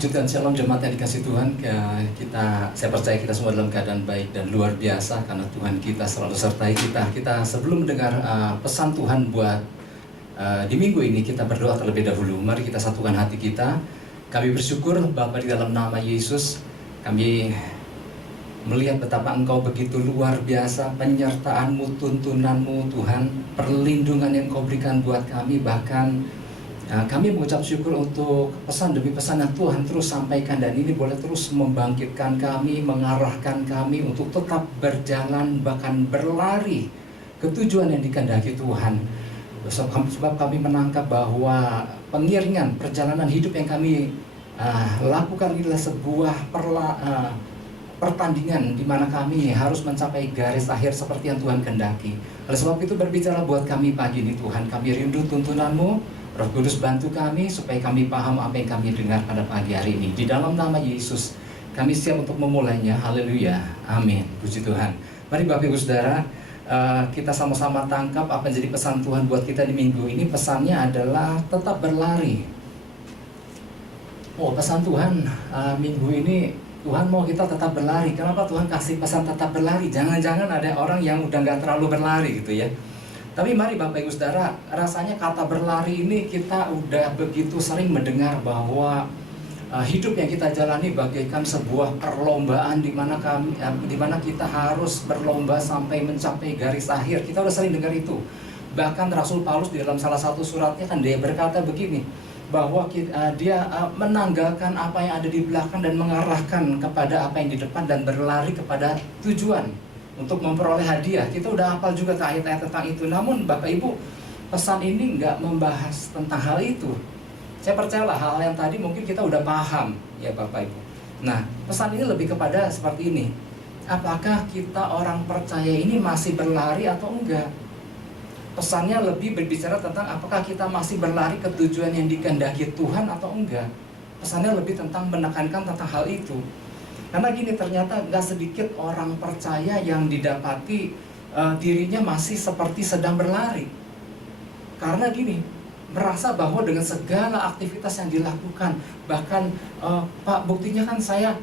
Jutaan shalom jemaat yang dikasih Tuhan, saya percaya kita semua dalam keadaan baik dan luar biasa karena Tuhan kita selalu sertai kita. Kita sebelum mendengar pesan Tuhan buat di minggu ini, kita berdoa terlebih dahulu. Mari kita satukan hati kita. Kami bersyukur Bapa, di dalam nama Yesus kami melihat betapa Engkau begitu luar biasa, penyertaan-Mu, tuntunan-Mu Tuhan, perlindungan yang Engkau berikan buat kami. Bahkan kami mengucap syukur untuk pesan demi pesan yang Tuhan terus sampaikan, dan ini boleh terus membangkitkan kami, mengarahkan kami untuk tetap berjalan, bahkan berlari ke tujuan yang dikehendaki Tuhan. Sebab kami menangkap bahwa pengiringan perjalanan hidup yang kami lakukan adalah sebuah pertandingan di mana kami harus mencapai garis akhir seperti yang Tuhan kehendaki. Oleh sebab itu berbicara buat kami pagi ini Tuhan, kami rindu tuntunan-Mu. Roh Kudus bantu kami supaya kami paham apa yang kami dengar pada pagi hari ini. Di dalam nama Yesus kami siap untuk memulainya. Haleluya, amin, puji Tuhan. Mari Bapak Ibu Saudara, kita sama-sama tangkap apa yang jadi pesan Tuhan buat kita di minggu ini. Pesannya adalah tetap berlari. Pesan Tuhan minggu ini, Tuhan mau kita tetap berlari. Kenapa Tuhan kasih pesan tetap berlari? Jangan-jangan ada orang yang udah gak terlalu berlari gitu ya. Tapi mari Bapak Ibu Saudara, rasanya kata berlari ini kita udah begitu sering mendengar bahwa hidup yang kita jalani bagaikan sebuah perlombaan di mana kita harus berlomba sampai mencapai garis akhir. Kita udah sering dengar itu. Bahkan Rasul Paulus di dalam salah satu suratnya kan dia berkata begini, bahwa dia menanggalkan apa yang ada di belakang dan mengarahkan kepada apa yang di depan dan berlari kepada tujuan untuk memperoleh hadiah. Kita udah hafal juga ayat-ayat tentang itu. Namun Bapak Ibu, pesan ini nggak membahas tentang hal itu. Saya percayalah hal yang tadi mungkin kita udah paham ya Bapak Ibu. Nah, pesan ini lebih kepada seperti ini. Apakah kita orang percaya ini masih berlari atau enggak? Pesannya lebih berbicara tentang apakah kita masih berlari ke tujuan yang dikehendaki Tuhan atau enggak. Pesannya lebih tentang menekankan tentang hal itu. Karena gini, ternyata gak sedikit orang percaya yang didapati dirinya masih seperti sedang berlari. Karena gini, merasa bahwa dengan segala aktivitas yang dilakukan, bahkan Pak, buktinya kan saya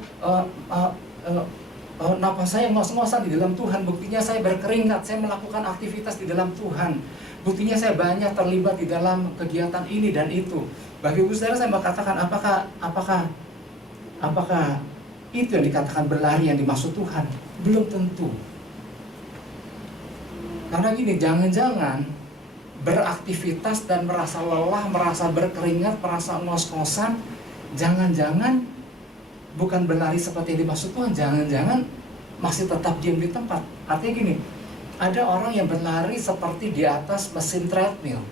napas saya ngos-ngosan di dalam Tuhan, buktinya saya berkeringat, saya melakukan aktivitas di dalam Tuhan, buktinya saya banyak terlibat di dalam kegiatan ini dan itu. Bagi Ibu Saudara, saya mau katakan, apakah itu yang dikatakan berlari yang dimaksud Tuhan? Belum tentu. Karena gini, jangan-jangan beraktivitas dan merasa lelah, merasa berkeringat, merasa ngos-ngosan, jangan-jangan bukan berlari seperti yang dimaksud Tuhan. Jangan-jangan masih tetap diam di tempat. Artinya gini, ada orang yang berlari seperti di atas mesin treadmill.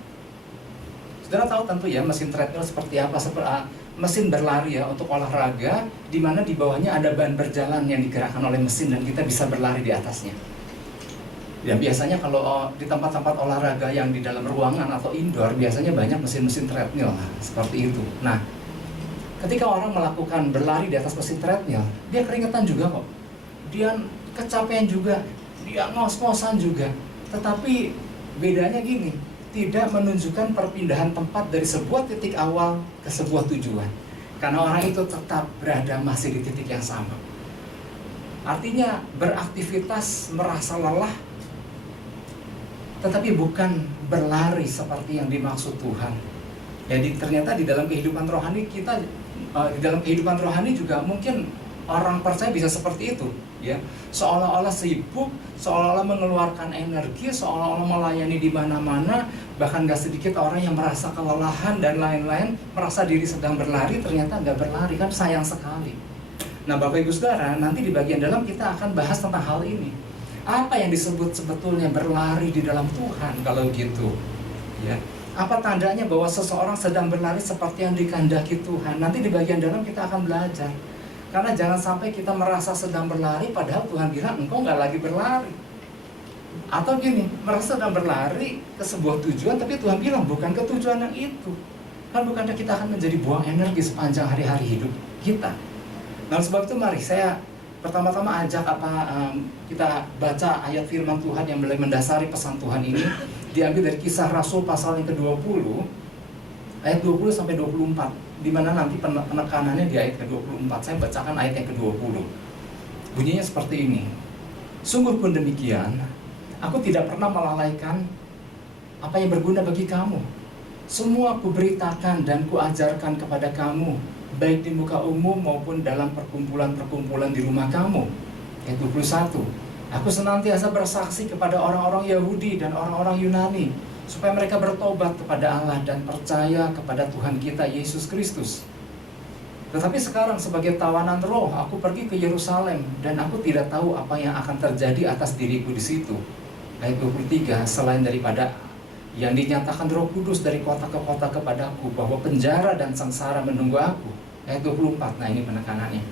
Saudara tahu tentu ya mesin treadmill seperti apa, mesin berlari ya untuk olahraga, di mana di bawahnya ada ban berjalan yang digerakkan oleh mesin dan kita bisa berlari di atasnya. Ya biasanya kalau di tempat-tempat olahraga yang di dalam ruangan atau indoor, biasanya banyak mesin-mesin treadmill seperti itu. Nah, ketika orang melakukan berlari di atas mesin treadmill, dia keringetan juga kok, dia kecapean juga, dia ngos-ngosan juga. Tetapi bedanya gini, tidak menunjukkan perpindahan tempat dari sebuah titik awal ke sebuah tujuan. Karena orang itu tetap berada masih di titik yang sama. Artinya beraktivitas merasa lelah, tetapi bukan berlari seperti yang dimaksud Tuhan. Jadi ternyata di dalam kehidupan rohani kita, di dalam kehidupan rohani juga mungkin orang percaya bisa seperti itu, ya. Seolah-olah sibuk, seolah-olah mengeluarkan energi, seolah-olah melayani di mana-mana, bahkan gak sedikit orang yang merasa kelelahan dan lain-lain, merasa diri sedang berlari, ternyata gak berlari, kan sayang sekali. Nah Bapak Ibu Saudara, nanti di bagian dalam kita akan bahas tentang hal ini. Apa yang disebut sebetulnya berlari di dalam Tuhan kalau gitu, ya. Apa tandanya bahwa seseorang sedang berlari seperti yang dikehendaki Tuhan? Nanti di bagian dalam kita akan belajar. Karena jangan sampai kita merasa sedang berlari padahal Tuhan bilang engkau nggak lagi berlari. Atau gini, merasa sedang berlari ke sebuah tujuan tapi Tuhan bilang bukan ke tujuan yang itu. Kan bukannya kita akan menjadi buang energi sepanjang hari-hari hidup kita. Nah sebab itu mari saya pertama-tama ajak kita baca ayat firman Tuhan yang mulai mendasari pesan Tuhan ini. Diambil dari Kisah Rasul pasal yang ke-20 ayat 20 sampai 24, di mana nanti penekanannya di ayat ke-24. Saya bacakan ayat yang ke-20. Bunyinya seperti ini. Sungguh pun demikian, aku tidak pernah melalaikan apa yang berguna bagi kamu. Semua kuberitakan dan kuajarkan kepada kamu, baik di muka umum maupun dalam perkumpulan-perkumpulan di rumah kamu. Ayat 21. Aku senantiasa bersaksi kepada orang-orang Yahudi dan orang-orang Yunani, supaya mereka bertobat kepada Allah dan percaya kepada Tuhan kita Yesus Kristus. Tetapi sekarang sebagai tawanan roh, aku pergi ke Yerusalem dan aku tidak tahu apa yang akan terjadi atas diriku di situ. Ayat 23, selain daripada yang dinyatakan Roh Kudus dari kota ke kota kepadaku, bahwa penjara dan sengsara menunggu aku. Ayat 24, nah ini penekanannya.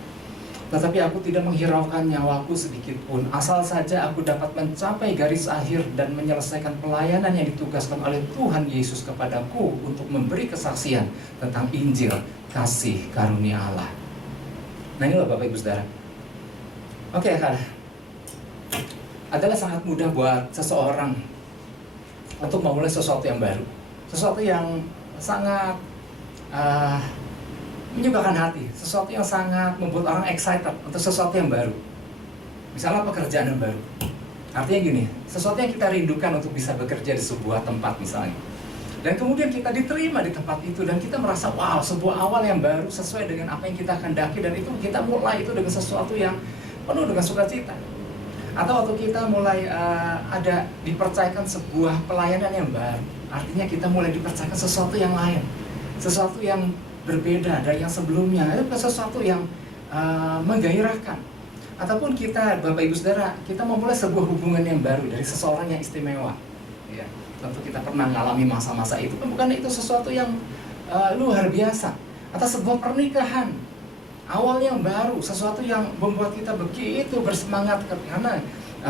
Tetapi aku tidak menghiraukan nyawaku sedikit pun, asal saja aku dapat mencapai garis akhir dan menyelesaikan pelayanan yang ditugaskan oleh Tuhan Yesus kepadaku untuk memberi kesaksian tentang Injil kasih karunia Allah. Nah inilah Bapak Ibu Saudara. Oke, adalah sangat mudah buat seseorang untuk memulai sesuatu yang baru, sesuatu yang sangat menyukakan hati, sesuatu yang sangat membuat orang excited untuk sesuatu yang baru. Misalnya pekerjaan yang baru. Artinya gini, sesuatu yang kita rindukan untuk bisa bekerja di sebuah tempat misalnya. Dan kemudian kita diterima di tempat itu dan kita merasa wow, sebuah awal yang baru sesuai dengan apa yang kita kehendaki, dan itu kita mulai itu dengan sesuatu yang penuh dengan sukacita. Atau waktu kita mulai ada dipercayakan sebuah pelayanan yang baru, artinya kita mulai dipercayakan sesuatu yang lain, sesuatu yang berbeda dari yang sebelumnya, itu sesuatu yang menggairahkan. Ataupun kita, Bapak Ibu Saudara, kita memulai sebuah hubungan yang baru dari seseorang yang istimewa. Ya, tentu kita pernah mengalami masa-masa itu, bukan itu sesuatu yang luar biasa. Atau sebuah pernikahan, awal yang baru, sesuatu yang membuat kita begitu bersemangat karena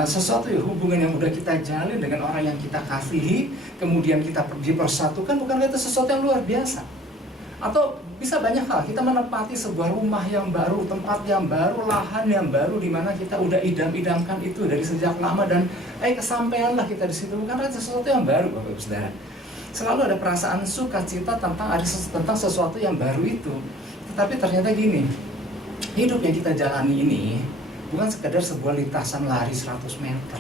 sesuatu hubungan yang udah kita jalin dengan orang yang kita kasihi, kemudian kita dipersatukan, bukan itu sesuatu yang luar biasa. Atau bisa banyak hal, kita menempati sebuah rumah yang baru, tempat yang baru, lahan yang baru, di mana kita udah idam-idamkan itu dari sejak lama, dan kesampaianlah kita di situ, bukan ada sesuatu yang baru, Bapak Ibu Saudara. Selalu ada perasaan sukacita tentang sesuatu yang baru itu. Tetapi ternyata gini, hidup yang kita jalani ini bukan sekedar sebuah lintasan lari 100 meter.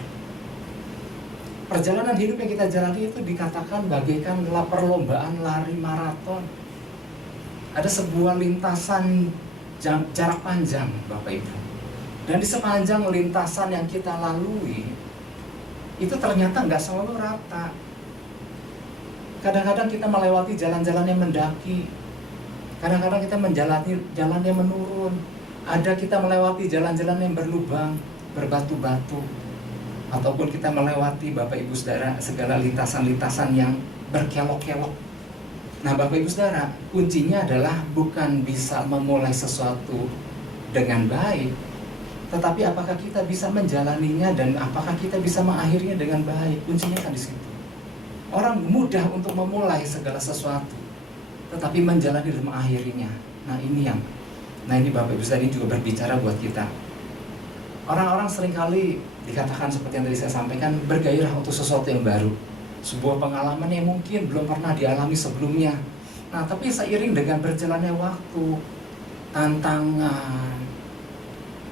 Perjalanan hidup yang kita jalani itu dikatakan bagaikan perlombaan lari maraton. Ada sebuah lintasan jarak panjang, Bapak Ibu. Dan di sepanjang lintasan yang kita lalui, itu ternyata nggak selalu rata. Kadang-kadang kita melewati jalan-jalan yang mendaki. Kadang-kadang kita menjalani jalan yang menurun. Ada kita melewati jalan-jalan yang berlubang, berbatu-batu. Ataupun kita melewati, Bapak Ibu Saudara, segala lintasan-lintasan yang berkelok-kelok. Nah, Bapak Ibu Saudara, kuncinya adalah bukan bisa memulai sesuatu dengan baik, tetapi apakah kita bisa menjalaninya dan apakah kita bisa mengakhirinya dengan baik. Kuncinya kan di situ. Orang mudah untuk memulai segala sesuatu, tetapi menjalani dan mengakhirinya. Nah ini Bapak Ibu Saudara, ini juga berbicara buat kita. Orang-orang seringkali dikatakan seperti yang tadi saya sampaikan, bergairah untuk sesuatu yang baru, sebuah pengalaman yang mungkin belum pernah dialami sebelumnya. Nah, tapi seiring dengan berjalannya waktu, tantangan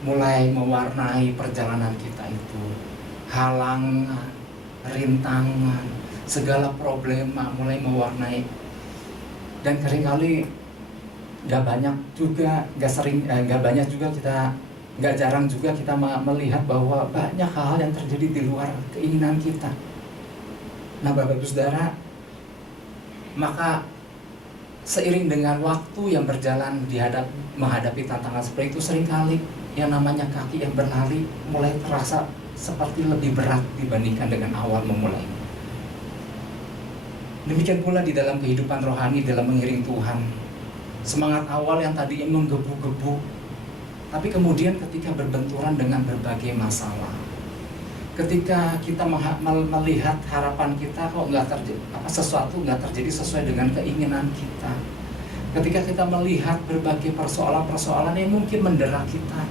mulai mewarnai perjalanan kita itu, halangan, rintangan, segala problema mulai mewarnai. Dan seringkali nggak jarang juga kita melihat bahwa banyak hal yang terjadi di luar keinginan kita. Nah, Bapak Ibu Saudara, maka seiring dengan waktu yang berjalan menghadapi tantangan seperti itu, seringkali yang namanya kaki yang berlari mulai terasa seperti lebih berat dibandingkan dengan awal memulai. Demikian pula di dalam kehidupan rohani, dalam mengiring Tuhan. Semangat awal yang tadinya menggebu-gebu, tapi kemudian ketika berbenturan dengan berbagai masalah, ketika kita melihat harapan kita kok sesuatu nggak terjadi sesuai dengan keinginan kita, ketika kita melihat berbagai persoalan-persoalan yang mungkin mendera kita,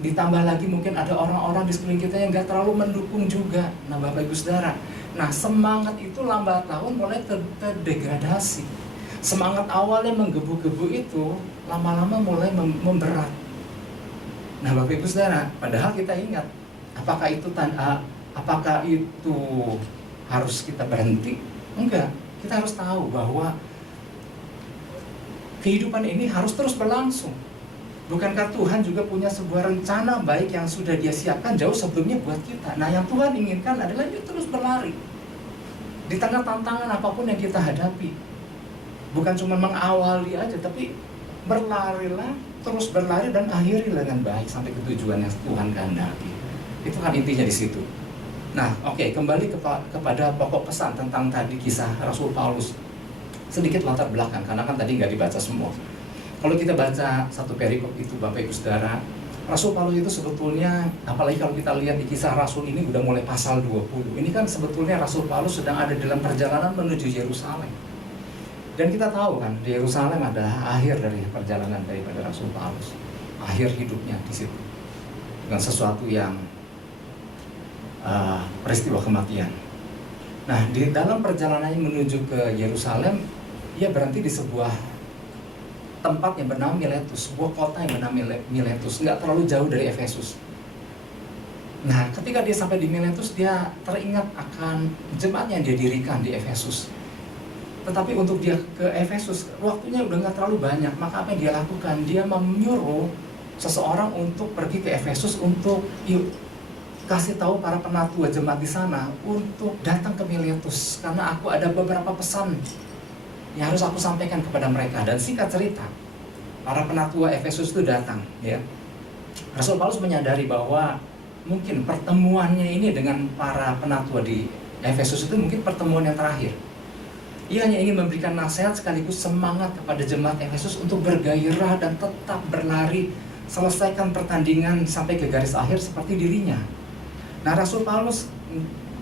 ditambah lagi mungkin ada orang-orang di sekeliling kita yang nggak terlalu mendukung juga. Nah, Bapak Ibu Saudara, Nah, semangat itu lambat laun mulai terdegradasi. Semangat awalnya menggebu-gebu itu lama-lama mulai memberat. Nah, Bapak Ibu Saudara, padahal kita ingat, apakah itu harus kita berhenti? Enggak. Kita harus tahu bahwa kehidupan ini harus terus berlangsung. Bukankah Tuhan juga punya sebuah rencana baik yang sudah Dia siapkan jauh sebelumnya buat kita? Nah, yang Tuhan inginkan adalah dia terus berlari di tengah tantangan apapun yang kita hadapi. Bukan cuma mengawali aja, tapi berlarilah, terus berlari dan akhiri dengan baik sampai ke tujuan yang Tuhan kehendaki. Itu kan intinya di situ. Nah, oke, kembali kepada pokok pesan tentang tadi kisah Rasul Paulus. Sedikit latar belakang, karena kan tadi nggak dibaca semua. Kalau kita baca satu perikop itu, Bapak Ibu Saudara, Rasul Paulus itu sebetulnya, apalagi kalau kita lihat di kisah Rasul ini udah mulai pasal 20. Ini kan sebetulnya Rasul Paulus sedang ada dalam perjalanan menuju Yerusalem. Dan kita tahu kan, Yerusalem adalah akhir dari perjalanan daripada Rasul Paulus. Akhir hidupnya di situ. Dengan sesuatu yang peristiwa kematian. Nah, di dalam perjalanannya menuju ke Yerusalem, ia berhenti di sebuah tempat yang bernama Miletus, sebuah kota yang bernama Miletus, nggak terlalu jauh dari Efesus. Nah, ketika dia sampai di Miletus, dia teringat akan jemaat yang dia dirikan di Efesus. Tetapi untuk dia ke Efesus, waktunya udah nggak terlalu banyak. Maka apa yang dia lakukan? Dia menyuruh seseorang untuk pergi ke Efesus untuk kasih tahu para penatua jemaat di sana untuk datang ke Miletus, karena aku ada beberapa pesan yang harus aku sampaikan kepada mereka. Dan singkat cerita, para penatua Efesus itu datang. Ya, Rasul Paulus menyadari bahwa mungkin pertemuannya ini dengan para penatua di Efesus itu mungkin pertemuan yang terakhir. Ia hanya ingin memberikan nasihat sekaligus semangat kepada jemaat Efesus untuk bergairah dan tetap berlari, selesaikan pertandingan sampai ke garis akhir seperti dirinya. Nah, Rasul Paulus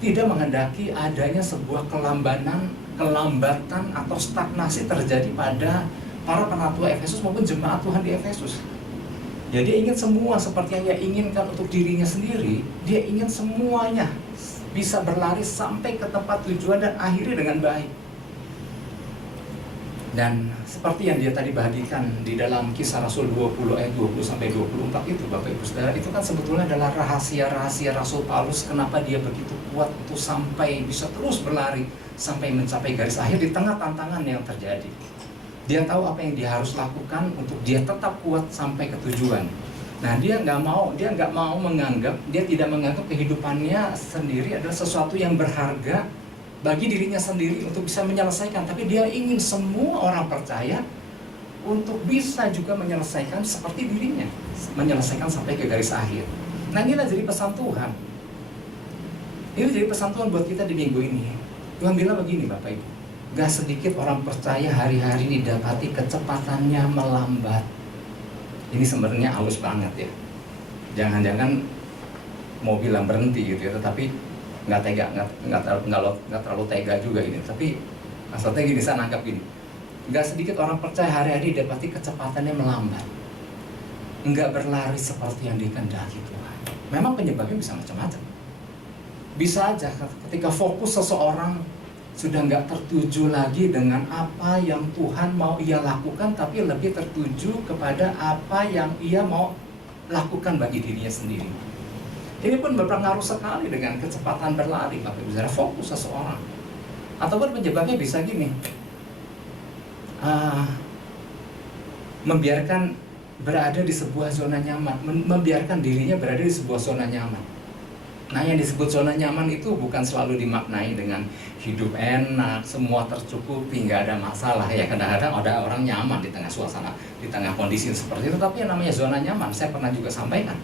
tidak menghendaki adanya sebuah kelambatan atau stagnasi terjadi pada para penatua Efesus maupun jemaat Tuhan di Efesus. Ya, dia ingin semua seperti yang dia inginkan untuk dirinya sendiri. Dia ingin semuanya bisa berlari sampai ke tempat tujuan dan akhiri dengan baik. Dan seperti yang dia tadi bagikan di dalam kisah Rasul 20 ayat 20 sampai 24 itu, Bapak Ibu Saudara, itu kan sebetulnya adalah rahasia-rahasia Rasul Paulus kenapa dia begitu kuat untuk sampai bisa terus berlari sampai mencapai garis akhir di tengah tantangan yang terjadi. Dia tahu apa yang dia harus lakukan untuk dia tetap kuat sampai ke tujuan. Nah, dia tidak menganggap kehidupannya sendiri adalah sesuatu yang berharga bagi dirinya sendiri untuk bisa menyelesaikan, tapi dia ingin semua orang percaya untuk bisa juga menyelesaikan seperti dirinya, menyelesaikan sampai ke garis akhir. Nah, inilah jadi pesan Tuhan. Ini jadi pesan Tuhan buat kita di minggu ini. Tuhan bilang begini, Bapak Ibu, gak sedikit orang percaya hari-hari ini dapati kecepatannya melambat. Ini sebenarnya halus banget ya. Jangan-jangan mobil yang berhenti gitu ya, tetapi nggak terlalu tega juga ini. Tapi maksudnya gini, saya nangkap gini, nggak sedikit orang percaya hari-hari dapati kecepatannya melambat, nggak berlari seperti yang dikehendaki Tuhan. Memang penyebabnya bisa macam-macam. Bisa aja ketika fokus seseorang sudah nggak tertuju lagi dengan apa yang Tuhan mau ia lakukan, tapi lebih tertuju kepada apa yang ia mau lakukan bagi dirinya sendiri. Ini pun berpengaruh sekali dengan kecepatan berlari, Bapak Ibu Saudara, fokus seseorang. Ataupun penyebabnya bisa gini, membiarkan berada di sebuah zona nyaman, membiarkan dirinya berada di sebuah zona nyaman. Nah, yang disebut zona nyaman itu bukan selalu dimaknai dengan hidup enak, semua tercukupi, nggak ada masalah. Ya, kadang-kadang ada orang nyaman di tengah suasana, di tengah kondisi seperti itu, tapi yang namanya zona nyaman, saya pernah juga sampaikan.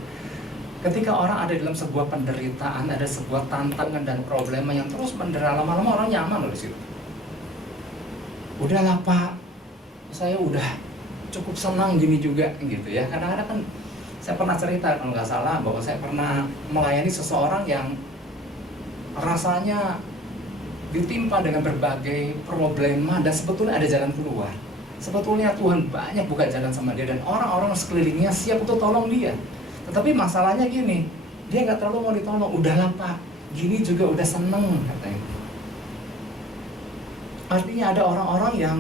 Ketika orang ada dalam sebuah penderitaan, ada sebuah tantangan dan problema yang terus mendera, lama-lama orang nyaman loh di situ. Udahlah Pak, saya udah cukup senang gini juga gitu ya. Kadang-kadang kan saya pernah cerita kalau nggak salah bahwa saya pernah melayani seseorang yang rasanya ditimpa dengan berbagai problema dan sebetulnya ada jalan keluar. Sebetulnya Tuhan banyak buka jalan sama dia dan orang-orang sekelilingnya siap untuk tolong dia. Tetapi masalahnya gini, dia nggak terlalu mau ditolong. Udahlah Pak, gini juga udah seneng katanya. Artinya ada orang-orang yang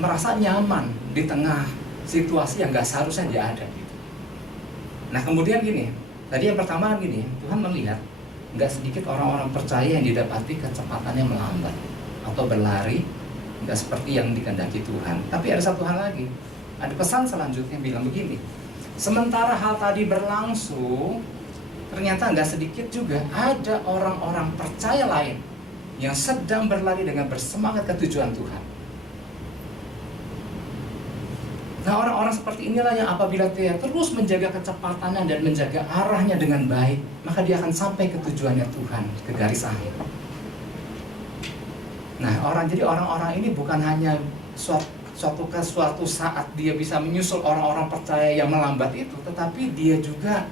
merasa nyaman di tengah situasi yang gak seharusnya dia ada gitu. Nah kemudian gini, tadi yang pertama kan gini, Tuhan melihat gak sedikit orang-orang percaya yang didapati kecepatannya melambat atau berlari gak seperti yang dikehendaki Tuhan. Tapi ada satu hal lagi, ada pesan selanjutnya bilang begini, sementara hal tadi berlangsung, ternyata gak sedikit juga ada orang-orang percaya lain yang sedang berlari dengan bersemangat ke tujuan Tuhan. Nah orang-orang seperti inilah yang apabila dia terus menjaga kecepatannya dan menjaga arahnya dengan baik, maka dia akan sampai ke tujuannya Tuhan, ke garis akhir. Nah jadi orang-orang ini bukan hanya suatu saat dia bisa menyusul orang-orang percaya yang melambat itu, tetapi dia juga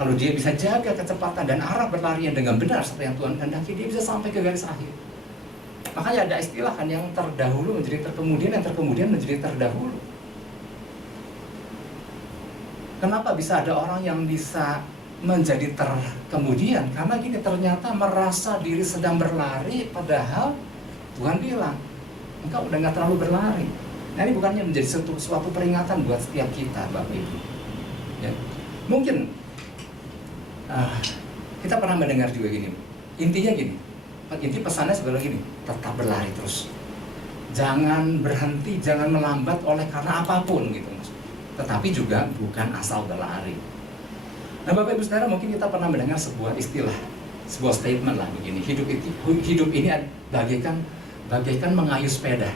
kalau dia bisa jaga kecepatan dan arah berlarian dengan benar seperti yang Tuhan kehendaki, dia bisa sampai ke garis akhir. Makanya ada istilah kan, yang terdahulu menjadi terkemudian, yang terkemudian menjadi terdahulu. Kenapa bisa ada orang yang bisa menjadi terkemudian? Karena gini, ternyata merasa diri sedang berlari, padahal Tuhan bilang, engkau udah gak terlalu berlari. Nah ini bukannya menjadi suatu peringatan buat setiap kita, Bapak Ibu ya. Mungkin kita pernah mendengar juga gini, intinya gini, inti pesannya sebenarnya gini, tetap berlari terus, jangan berhenti, jangan melambat oleh karena apapun gitu, tetapi juga bukan asal berlari. Nah Bapak Ibu Saudara, mungkin kita pernah mendengar sebuah istilah, sebuah statement lah begini, hidup ini bagaikan mengayuh sepeda.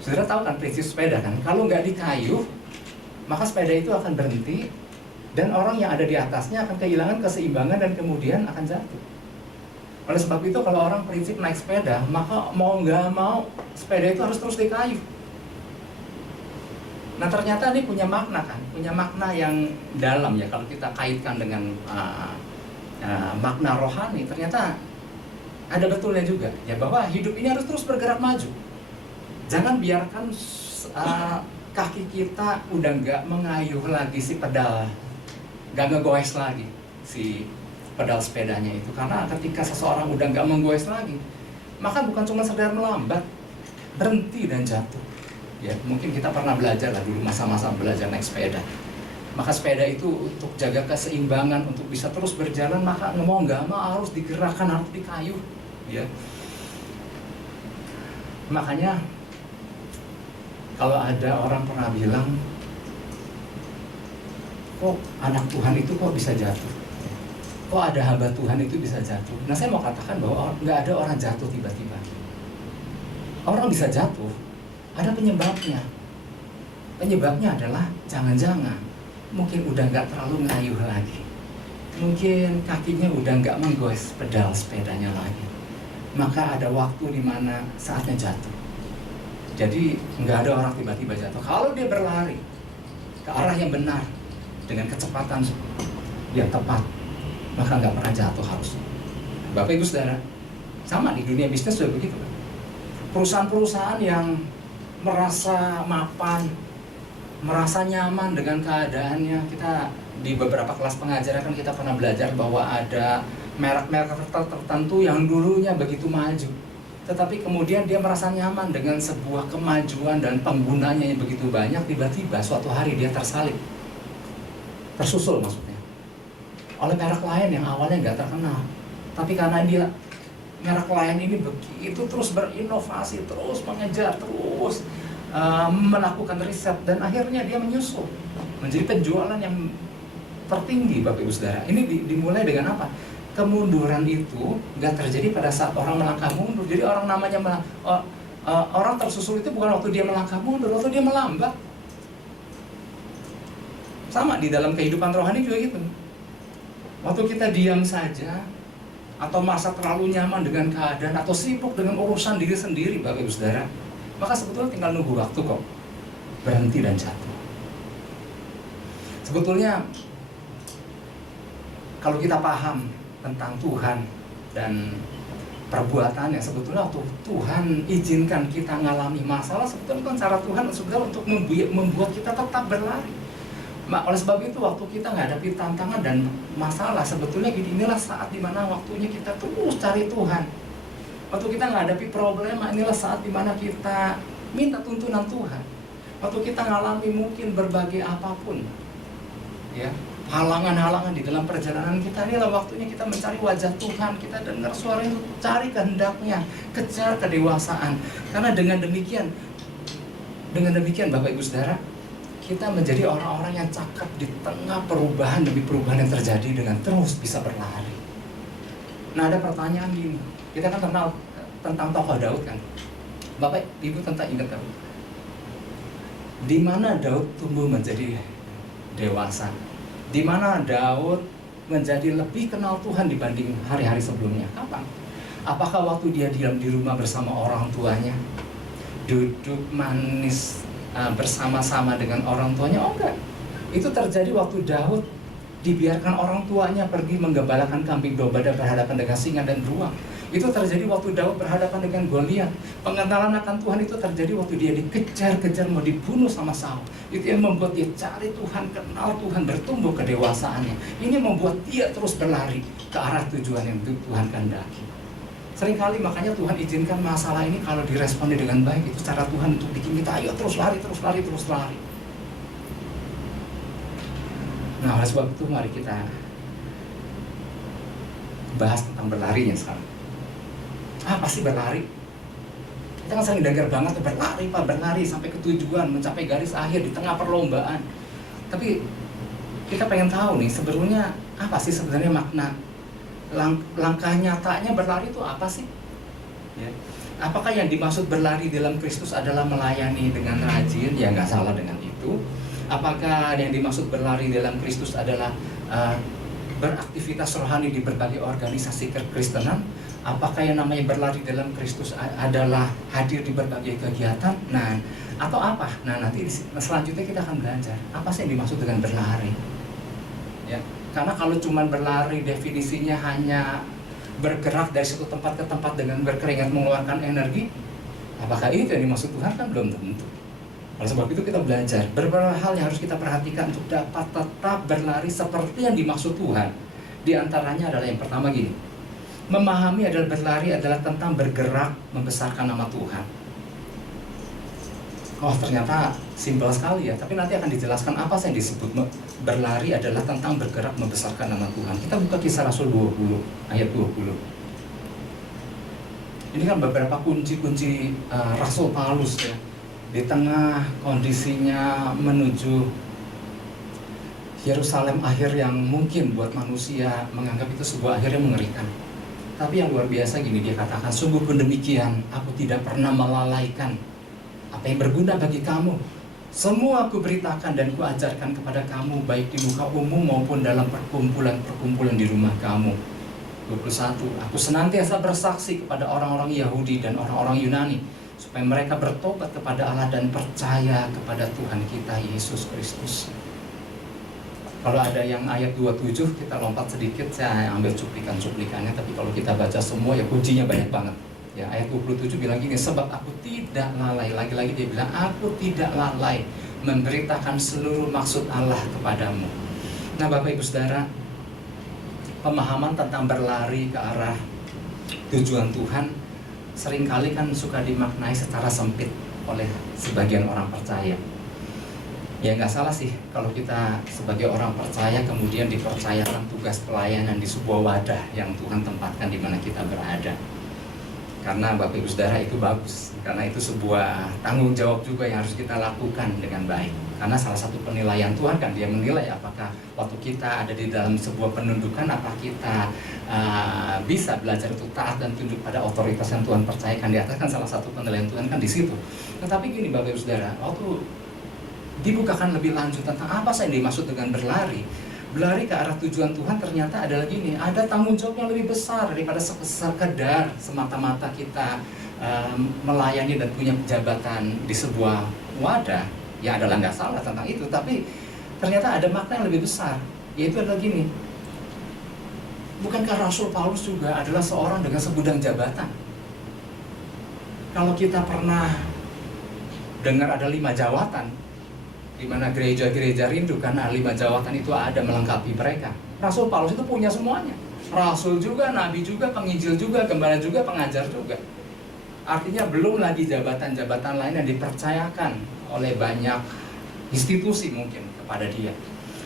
Saudara tahu kan prinsip sepeda kan, kalau nggak dikayuh maka sepeda itu akan berhenti dan orang yang ada di atasnya akan kehilangan keseimbangan dan kemudian akan jatuh. Oleh sebab itu kalau orang prinsip naik sepeda, maka mau nggak mau sepeda itu harus terus dikayuh. Nah ternyata ini punya makna kan, punya makna yang dalam ya, kalau kita kaitkan dengan makna rohani, ternyata ada betulnya juga ya, bahwa hidup ini harus terus bergerak maju. Jangan biarkan kaki kita udah nggak mengayuh lagi si pedal, nggak ngegoes lagi si pedal sepedanya itu, karena ketika seseorang udah nggak menggoes lagi, maka bukan cuma sekedar melambat, berhenti dan jatuh. Ya, mungkin kita pernah belajar lah dulu masa-masa belajar naik sepeda. Maka sepeda itu untuk jaga keseimbangan, untuk bisa terus berjalan, maka mau nggak mau harus digerakkan, harus dikayuh. Ya. Makanya kalau ada orang pernah bilang, kok anak Tuhan itu kok bisa jatuh? Kok ada hamba Tuhan itu bisa jatuh? Nah saya mau katakan bahwa nggak ada orang jatuh tiba-tiba. Orang bisa jatuh, ada penyebabnya. Penyebabnya adalah jangan-jangan mungkin udah nggak terlalu ngayuh lagi, mungkin kakinya udah nggak menggoes pedal sepedanya lagi, maka ada waktu di mana saatnya jatuh. Jadi nggak ada orang tiba-tiba jatuh. Kalau dia berlari ke arah yang benar dengan kecepatan yang tepat, maka nggak pernah jatuh harusnya. Bapak Ibu Saudara, sama di dunia bisnis juga begitu. Perusahaan-perusahaan yang merasa mapan, merasa nyaman dengan keadaannya. Kita di beberapa kelas pengajaran kan kita pernah belajar bahwa ada merek-merek tertentu yang dulunya begitu maju, tetapi kemudian dia merasa nyaman dengan sebuah kemajuan dan penggunanya yang begitu banyak. Tiba-tiba suatu hari dia tersalib, tersusul maksudnya, oleh merek lain yang awalnya nggak terkenal. Tapi karena dia merek lain ini begitu terus berinovasi, terus mengejar, terus melakukan riset, dan akhirnya dia menyusul menjadi penjualan yang tertinggi, Bapak Ibu Saudara. Ini dimulai dengan apa? Kemunduran itu nggak terjadi pada saat orang melangkah mundur. Jadi orang namanya orang tersusul itu bukan waktu dia melangkah mundur, waktu dia melambat. Sama di dalam kehidupan rohani juga gitu. Waktu kita diam saja, atau merasa terlalu nyaman dengan keadaan, atau sibuk dengan urusan diri sendiri, Bapak Ibu Saudara, maka sebetulnya tinggal nunggu waktu kok berhenti dan jatuh. Sebetulnya kalau kita paham tentang Tuhan dan perbuatannya, sebetulnya waktu Tuhan izinkan kita ngalami masalah, sebetulnya kan cara Tuhan sebetulnya untuk membuat kita tetap berlari. Oleh sebab itu waktu kita menghadapi tantangan dan masalah, sebetulnya inilah saat dimana waktunya kita terus cari Tuhan. Waktu kita menghadapi problema, inilah saat dimana kita minta tuntunan Tuhan. Waktu kita ngalami mungkin berbagai apapun, ya, halangan-halangan di dalam perjalanan kita, inilah waktunya kita mencari wajah Tuhan. Kita dengar suara itu, cari kehendaknya, kejar kedewasaan. Karena dengan demikian Bapak Ibu Saudara, kita menjadi orang-orang yang cakap di tengah perubahan demi perubahan yang terjadi dengan terus bisa berlari. Nah, ada pertanyaan gini, kita kan kenal tentang tokoh Daud kan. Bapak Ibu tentu ingat Daud. Di mana Daud tumbuh menjadi dewasa? Di mana Daud menjadi lebih kenal Tuhan dibanding hari-hari sebelumnya? Kapan? Apakah waktu dia diam di rumah bersama orang tuanya, duduk manis bersama-sama dengan orang tuanya? Oh enggak. Itu terjadi waktu Daud dibiarkan orang tuanya pergi menggembalakan kambing domba dan berhadapan dengan singa dan beruang. Itu terjadi waktu Daud berhadapan dengan Goliat. Pengenalan akan Tuhan itu terjadi waktu dia dikejar-kejar mau dibunuh sama Saul. Itu yang membuat dia cari Tuhan, kenal Tuhan, bertumbuh kedewasaannya. Ini membuat dia terus berlari ke arah tujuan yang Tuhan kehendaki. Seringkali makanya Tuhan izinkan masalah ini kalau diresponi dengan baik, itu cara Tuhan untuk bikin kita ayo terus lari. Nah, oleh sebab itu mari kita bahas tentang berlarinya sekarang. Apa sih berlari? Kita kan sering dengar banget berlari sampai ke tujuan, mencapai garis akhir di tengah perlombaan. Tapi kita pengen tahu nih sebenarnya apa sih sebenarnya makna langkah nyatanya berlari itu apa sih? Ya. Apakah yang dimaksud berlari dalam Kristus adalah melayani dengan rajin? Ya nggak salah dengan itu. Apakah yang dimaksud berlari dalam Kristus adalah beraktivitas rohani di berbagai organisasi kekristenan? Apakah yang namanya berlari dalam Kristus adalah hadir di berbagai kegiatan? Nah, atau apa? Nah, nanti selanjutnya kita akan belajar apa sih yang dimaksud dengan berlari. Ya, karena kalau cuma berlari definisinya hanya bergerak dari satu tempat ke tempat dengan berkeringat mengeluarkan energi, apakah itu yang dimaksud Tuhan? Kan belum tentu. Oleh sebab itu kita belajar beberapa hal yang harus kita perhatikan untuk dapat tetap berlari seperti yang dimaksud Tuhan. Di antaranya adalah yang pertama gini, memahami adalah berlari adalah tentang bergerak membesarkan nama Tuhan. Oh ternyata simpel sekali ya, tapi nanti akan dijelaskan apa sih yang disebut berlari adalah tentang bergerak membesarkan nama Tuhan. Kita buka Kisah Rasul 20 ayat 20. Ini kan beberapa kunci-kunci Rasul Paulus ya, di tengah kondisinya menuju Yerusalem akhir yang mungkin buat manusia menganggap itu sebuah akhir yang mengerikan. Tapi yang luar biasa gini dia katakan, sungguh pun demikian, aku tidak pernah melalaikan apa yang berguna bagi kamu. Semua aku beritakan dan kuajarkan kepada kamu, baik di muka umum maupun dalam perkumpulan di rumah kamu. 21. Aku senantiasa bersaksi kepada orang-orang Yahudi dan orang-orang Yunani, supaya mereka bertobat kepada Allah dan percaya kepada Tuhan kita Yesus Kristus. Kalau ada yang ayat 27 kita lompat sedikit, saya ambil cuplikan-cuplikannya, tapi kalau kita baca semua ya kuncinya banyak banget. Ya, ayat 27 bilang gini, sebab aku tidak lalai, lagi-lagi dia bilang aku tidak lalai memberitakan seluruh maksud Allah kepadamu. Nah Bapak Ibu Saudara, pemahaman tentang berlari ke arah tujuan Tuhan seringkali kan suka dimaknai secara sempit oleh sebagian orang percaya. Ya nggak salah sih kalau kita sebagai orang percaya kemudian dipercayakan tugas pelayanan di sebuah wadah yang Tuhan tempatkan di mana kita berada. Karena Bapak Ibu Saudara itu bagus, karena itu sebuah tanggung jawab juga yang harus kita lakukan dengan baik. Karena salah satu penilaian Tuhan kan dia menilai apakah waktu kita ada di dalam sebuah penundukan, apa kita bisa belajar untuk taat dan tunduk pada otoritas yang Tuhan percayakan di atas, kan salah satu penilaian Tuhan kan di situ. Tetapi gini Bapak Ibu Saudara, waktu dibukakan lebih lanjut tentang apa sih yang dimaksud dengan berlari ke arah tujuan Tuhan, ternyata adalah gini, ada tanggung jawab yang lebih besar daripada sekedar semata-mata kita melayani dan punya jabatan di sebuah wadah. Ya adalah nggak salah tentang itu, tapi ternyata ada makna yang lebih besar, yaitu adalah gini, bukankah Rasul Paulus juga adalah seorang dengan segudang jabatan? Kalau kita pernah dengar ada 5 jawatan, di mana gereja-gereja rindu karena 5 jawatan itu ada melengkapi mereka. Rasul Paulus itu punya semuanya. rasul juga, nabi juga, penginjil juga, gembala juga, pengajar juga. Artinya belum lagi jabatan-jabatan lain yang dipercayakan oleh banyak institusi mungkin kepada dia.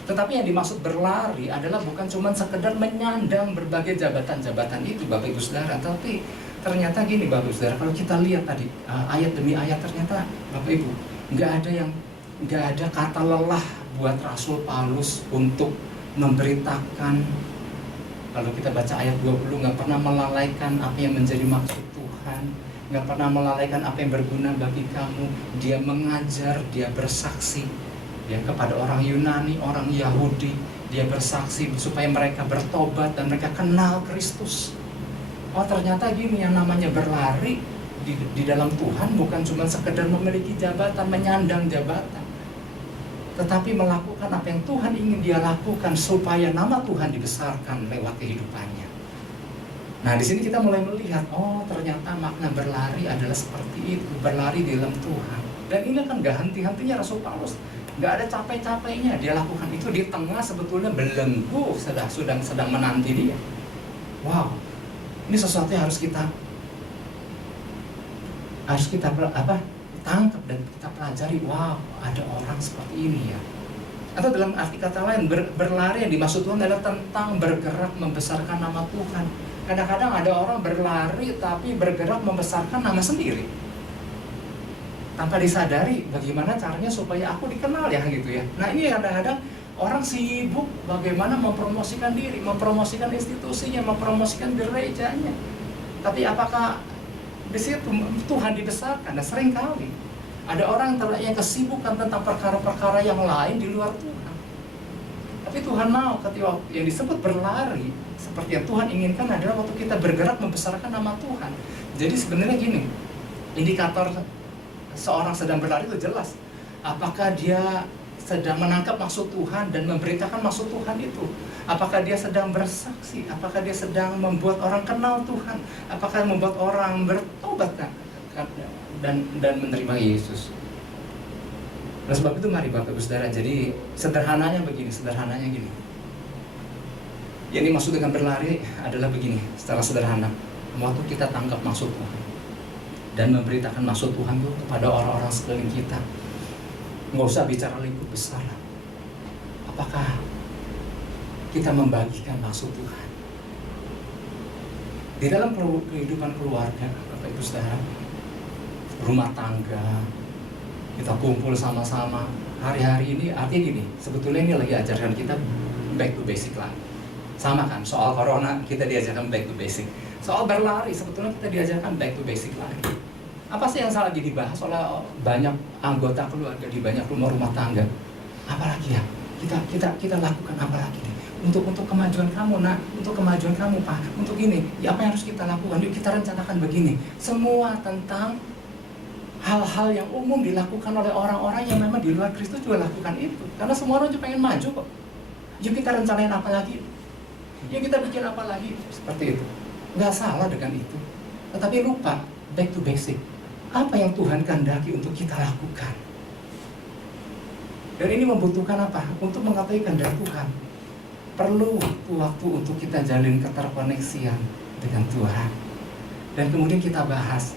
Tetapi yang dimaksud berlari adalah bukan cuma sekedar menyandang berbagai jabatan-jabatan itu, Bapak Ibu Saudara. Tapi ternyata gini Bapak Ibu Saudara, kalau kita lihat tadi ayat demi ayat, ternyata Bapak Ibu nggak ada kata lelah buat Rasul Paulus untuk memberitakan. Kalau kita baca ayat 20, nggak pernah melalaikan apa yang menjadi maksud Tuhan, nggak pernah melalaikan apa yang berguna bagi kamu. Dia mengajar, dia bersaksi ya kepada orang Yunani, orang Yahudi. Dia bersaksi supaya mereka bertobat dan mereka kenal Kristus. Oh ternyata gini, yang namanya berlari di dalam Tuhan bukan cuma sekedar memiliki jabatan, menyandang jabatan, tetapi melakukan apa yang Tuhan ingin dia lakukan supaya nama Tuhan dibesarkan lewat kehidupannya. Nah di sini kita mulai melihat, oh ternyata makna berlari adalah seperti itu, berlari di dalam Tuhan. Dan ini kan gak henti-hentinya Rasul Paulus, gak ada capek-capeknya dia lakukan itu di tengah sebetulnya belenggu sedang menanti dia. Wow, ini sesuatu yang harus kita tangkap dan kita pelajari. Wow, ada orang seperti ini ya. Atau dalam arti kata lain, berlari yang dimaksud Tuhan adalah tentang bergerak membesarkan nama Tuhan. Kadang-kadang ada orang berlari tapi bergerak membesarkan nama sendiri, tanpa disadari bagaimana caranya supaya aku dikenal ya gitu ya. Nah ini kadang-kadang orang sibuk bagaimana mempromosikan diri, mempromosikan institusinya, mempromosikan gerejanya. Tapi apakah di situ Tuhan dibesarkan? Nah seringkali ada orang yang kesibukan tentang perkara-perkara yang lain di luar Tuhan. Tapi Tuhan mau ketika yang disebut berlari seperti yang Tuhan inginkan adalah waktu kita bergerak membesarkan nama Tuhan. Jadi sebenarnya gini, indikator seorang sedang berlari itu jelas. Apakah dia sedang menangkap maksud Tuhan dan memberitakan maksud Tuhan itu? Apakah dia sedang bersaksi? Apakah dia sedang membuat orang kenal Tuhan? Apakah membuat orang bertobat dan menerima Yesus? Nah sebab itu mari Bapak Ibu Saudara, jadi sederhananya gini. Yang dimaksud dengan berlari adalah begini, secara sederhana. Waktu kita tangkap maksud Tuhan dan memberitakan maksud Tuhan itu kepada orang-orang sekeliling kita, nggak usah bicara lingkup besar. Apakah kita membagikan maksud Tuhan di dalam kehidupan keluarga, Bapak Ibu Saudara, rumah tangga, kita kumpul sama-sama hari-hari ini? Artinya gini, sebetulnya ini lagi ajarkan kita back to basic lagi. Sama kan, soal corona kita diajarkan back to basic. Soal berlari sebetulnya kita diajarkan back to basic lagi. Apa sih yang salah lagi dibahas oleh banyak anggota keluarga di banyak rumah-rumah tangga? Apalagi ya? Kita lakukan apa lagi nih? Untuk kemajuan kamu, nak, untuk kemajuan kamu, Pak, untuk ini, ya apa yang harus kita lakukan? Yuk kita rencanakan begini. Semua tentang hal-hal yang umum dilakukan oleh orang-orang yang memang di luar Kristus juga lakukan itu. Karena semua orang juga pengen maju kok. Yuk kita rencanain apa lagi? Yuk kita bikin apa lagi? Seperti itu. Nggak salah dengan itu. Tetapi lupa, back to basic. Apa yang Tuhan kehendaki untuk kita lakukan? Dan ini membutuhkan apa? Untuk mengetahui kehendak Tuhan, perlu waktu untuk kita jalin keterkoneksian dengan Tuhan. Dan kemudian kita bahas,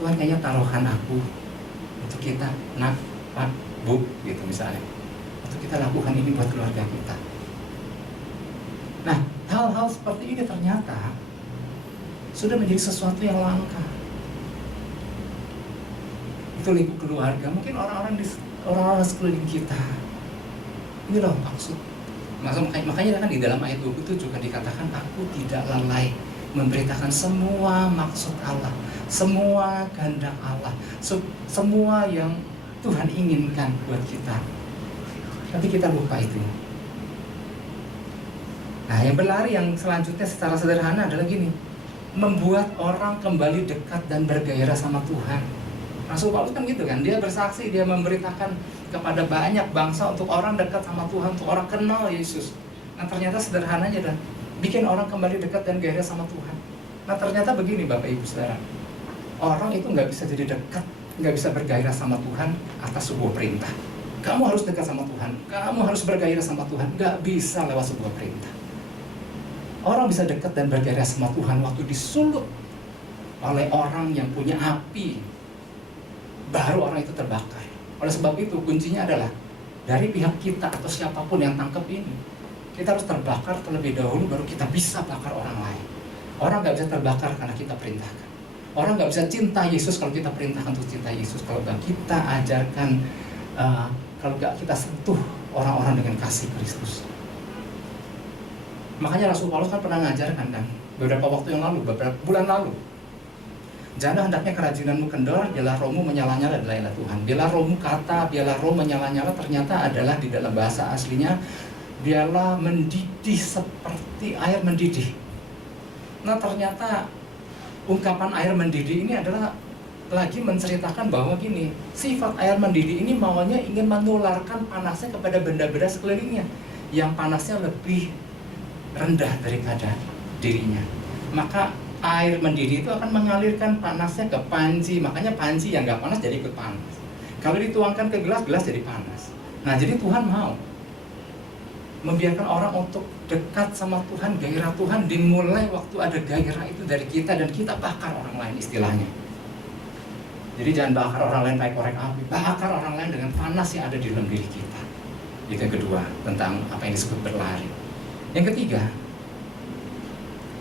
Tuhan kayaknya taruhkan aku untuk kita, nak, pak, bu, gitu misalnya, untuk kita lakukan ini buat keluarga kita. Nah, hal-hal seperti ini ternyata sudah menjadi sesuatu yang langka. Itu lingkup keluarga, mungkin orang-orang sekeliling kita. Ini loh maksud. Makanya kan di dalam ayat 20 juga dikatakan, aku tidak lalai memberitakan semua maksud Allah, semua kehendak Allah, semua yang Tuhan inginkan buat kita. Tapi kita lupa itu. Nah, yang berlari yang selanjutnya secara sederhana adalah gini, membuat orang kembali dekat dan bergairah sama Tuhan. Rasul Paulus kan gitu kan, dia bersaksi, dia memberitakan kepada banyak bangsa untuk orang dekat sama Tuhan, untuk orang kenal Yesus. Nah ternyata sederhananya dan bikin orang kembali dekat dan gairah sama Tuhan. Nah ternyata begini Bapak Ibu Saudara, orang itu nggak bisa jadi dekat, nggak bisa bergairah sama Tuhan atas sebuah perintah. Kamu harus dekat sama Tuhan, kamu harus bergairah sama Tuhan, nggak bisa lewat sebuah perintah. Orang bisa dekat dan bergairah sama Tuhan waktu disulut oleh orang yang punya api, baru orang itu terbakar. Oleh sebab itu kuncinya adalah dari pihak kita atau siapapun yang tangkap ini, kita harus terbakar terlebih dahulu baru kita bisa bakar orang lain. Orang gak bisa terbakar karena kita perintahkan. Orang gak bisa cinta Yesus kalau kita perintahkan untuk cinta Yesus. Kalau gak kita ajarkan, kalau gak kita sentuh orang-orang dengan kasih Kristus. Makanya Rasul Paulus kan pernah ngajarkan kan, beberapa waktu yang lalu, beberapa bulan lalu, jangan hendaknya kerajinanmu kendor, biarlah rohmu menyala-nyala adalah Tuhan. Biarlah rohmu, kata biarlah roh menyala-nyala ternyata adalah di dalam bahasa aslinya biarlah mendidih seperti air mendidih. Nah ternyata ungkapan air mendidih ini adalah lagi menceritakan bahwa gini, sifat air mendidih ini maunya ingin menularkan panasnya kepada benda-benda sekelilingnya yang panasnya lebih rendah daripada dirinya. Maka air mendidih itu akan mengalirkan panasnya ke panci. Makanya panci yang gak panas jadi ikut panas. Kalau dituangkan ke gelas, gelas jadi panas. Nah jadi Tuhan mau membiarkan orang untuk dekat sama Tuhan. Gairah Tuhan dimulai waktu ada gairah itu dari kita, dan kita bakar orang lain istilahnya. Jadi jangan bakar orang lain pakai korek api, bakar orang lain dengan panas yang ada di dalam diri kita. Itu yang kedua, tentang apa yang disebut berlari. Yang ketiga,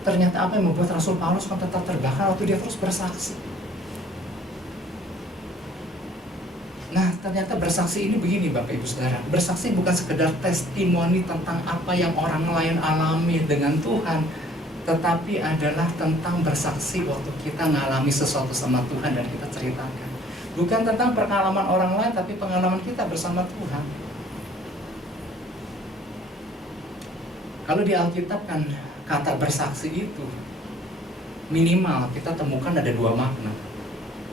ternyata apa yang membuat Rasul Paulus kan tetap terbakar waktu dia terus bersaksi. Nah, ternyata bersaksi ini begini Bapak Ibu Saudara. Bersaksi bukan sekedar testimoni tentang apa yang orang lain alami dengan Tuhan, tetapi adalah tentang bersaksi waktu kita ngalami sesuatu sama Tuhan dan kita ceritakan. Bukan tentang pengalaman orang lain, tapi pengalaman kita bersama Tuhan. Kalau di Alkitab kan kata bersaksi itu minimal kita temukan ada dua makna.